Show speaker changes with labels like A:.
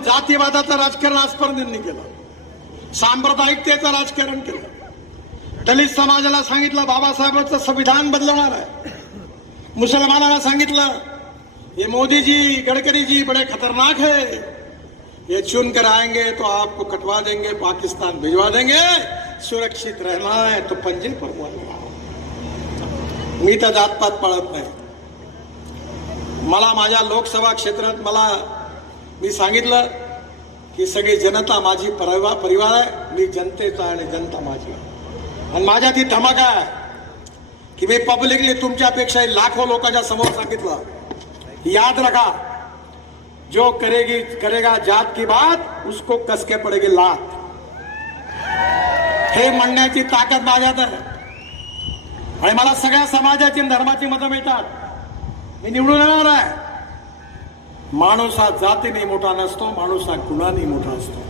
A: जातीवादाचं राजकारण आजपर्यंत केलं. सांप्रदायिकतेचं राजकारण केलं. दलित समाजाला सांगितलं बाबासाहेबांचं संविधान बदलणार आहे. मुसलमानाला सांगितलं ये मोदीजी गडकरीजी बड़े खतरनाक है. ये चुन कर आएंगे तो आपको कटवा देंगे पाकिस्तान भिजवा देंगे. सुरक्षित रहना है तो पंजे पर मी तर जातपात पाळत नाही. मला माझ्या लोकसभा क्षेत्रात मला मी सांगितलं की सगळी जनता माझी परिवार परिवार आहे मी जनतेचा आणि जनता माझी आणि माझ्या ती धमाका आहे की मी पब्लिकली तुमच्यापेक्षा लाखो लोकांच्या समोर सांगितलं याद रखा जो करेगी करेगा जात की बात उसको कसके पडेगी लात. हे म्हणण्याची ताकद माझ्यात आहे. आणि मला सगळ्या समाजाची धर्माची मतं मिळतात. मी निवडून येणार आहे. माणूस हा जातीने मोठा नसतो माणूस हा गुणाने मोठा असतो.